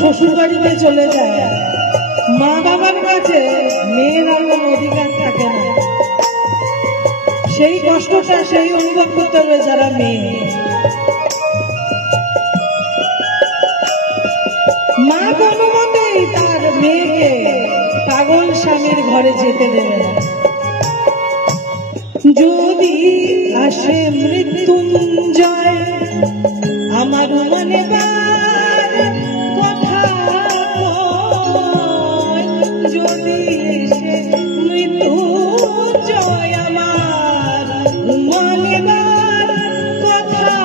শ্বশুর বাড়িতে চলে যায়, মা বাবার কাছে মেয়ের আর কোনো অধিকার থাকে না। সেই কষ্টটা সেই অনুভব করতে হবে যারা মেয়ে। মা কোনো মতেই তার মেয়েকে পাগল স্বামীর ঘরে যেতে দেবে না। যদি আসে মৃত্যুঞ্জয় আমার মনে কথা, যদি এসে মৃত্যুঞ্জয় আমার মনে কথা,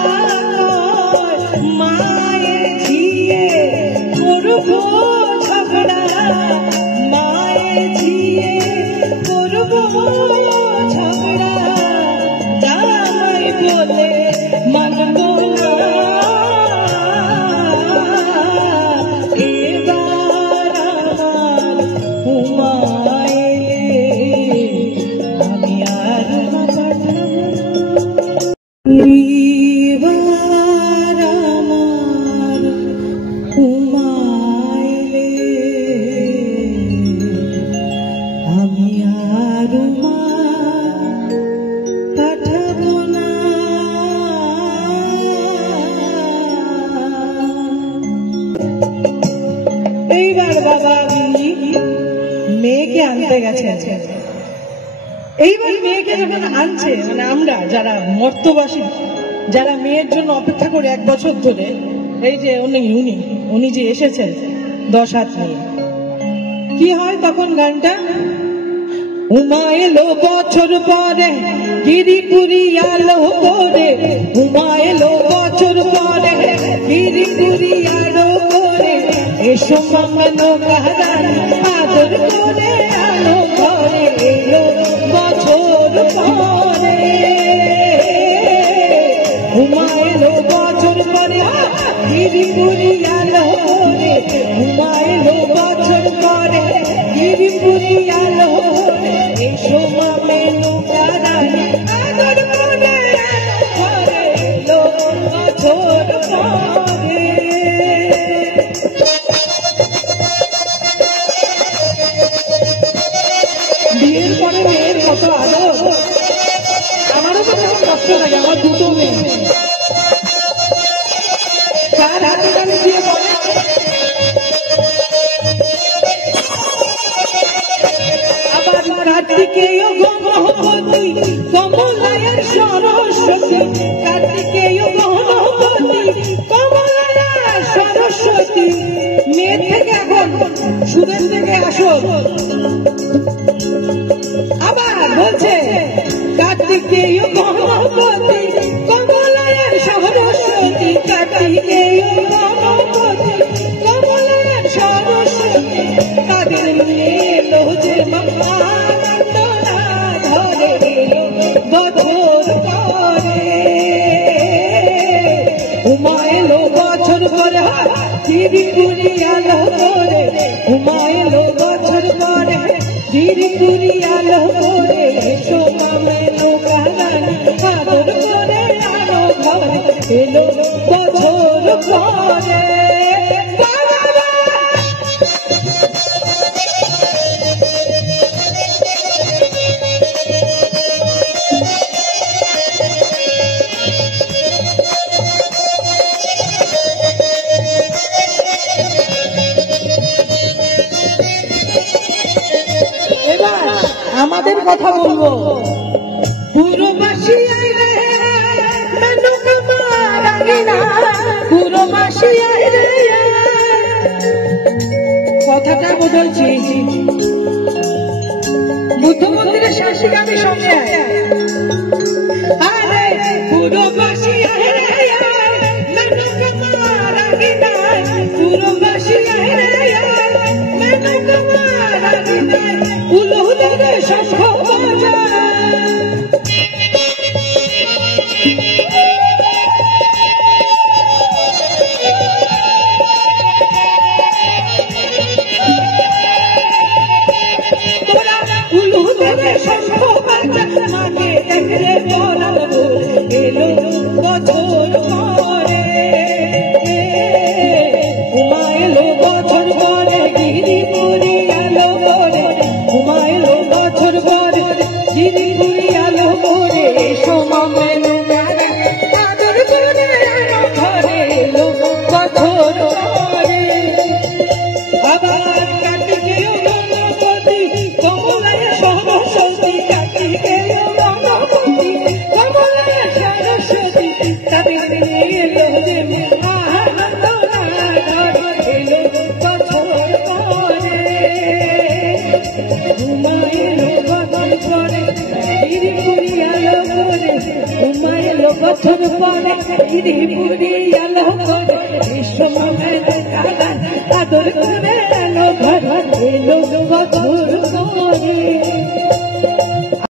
মায়ের ঝিয়ে করবো ঝগড়া, মায়ের ঝিয়ে করবো ঝগড়া, জামাই বলে মানবো না। এবার আমার উমায়ে আমি আর এবার আমার উমায়ে আমি আর পাঠাবো না। এইবার বাবা মেয়েকে আনতে গেছে। এইবার মেয়েকে যখন আনছে, মানে আমরা যারা মর্তবাসী, যারা মেয়ের জন্য অপেক্ষা করে 1 বছর ধরে, এই যে উনি যে এসেছেন 10 হাত নিয়ে, কি হয় তখন গানটা? উমা এলো বছর পরে গিরিপুরি আলো করে, উমা এলো বছর পরে গিরিপুরি আলো করে, এসো মামানো কাহারান আদর করে আলো ঘরে, এলো বছর পরে। উমা এলো বছর পরে গিরিপুরি আলো করে, উমা এলো বছর পরে গিরিপুরি আলো করে, এসো মামানো কাহারান আদর করে আলো ঘরে, এলো বছর পরে। বিয়ের পরে মেয়ের কত আদর, আমারও তো কেমন কষ্ট লাগে। আমার 2টো মেয়ে, কার হাতে গান দিয়ে পড়ে, আবার কার্তিকেয় গণপতি কমলায়ের সরস্বতী, কার্তিকেয় গণপতি কমলায়ের সরস্বতী। মেয়ের থেকে এখন সুদের থেকে আসো। আবার বলছে কার্তিকেয় গণপতি কমলায়ের সরস্বতী, কার্তিকেয় গণপতি কমলায়ের সরস্বতী, তাদের নিয়ে এলো যে মামা নন্দনা ধরে, এলো বছর পরে। উমা এলো বছর পরে গিরিপুরি আলো করে, উমা এলো বছর পরে গিরিপুরি আলো করে, এসো মামানো কাহারান আদর করে আলো ঘরে, এলো বছর পরে। এবার আমাদের কথা বলবো। পুরবাসী আইরে পুরবাসী আইরে, কথাটা বদলছি। বুদ্ধ মন্দিরের শাসিক আমি সঙ্গে, আরে পুরবাসী আইরে পুরবাসী আইরে উলুদের শঙ্খ বাজা, তোরা উলুদের শঙ্খ বাজা, মাকে দেখলে পরাণ এলো বছর পরে। উমা এলো ঝিরিপুরি আলো করে সমামেন আদর করে ঘরে এলো পাথর করে আবার কাটি গেল গণপতি কমলায় সরস্বতী কাটি গেল গণপতি কমলায় সরস্বতী তাদের নিয়ে এলো যে আনন্দ এলো পাথর করে ঘুমাইলো বদন করে ঝিরিপুরি আলো করে ঘুমাইলো বছর পরে ঝিরিপুরি আলো করে বিশ্বমের আদর করে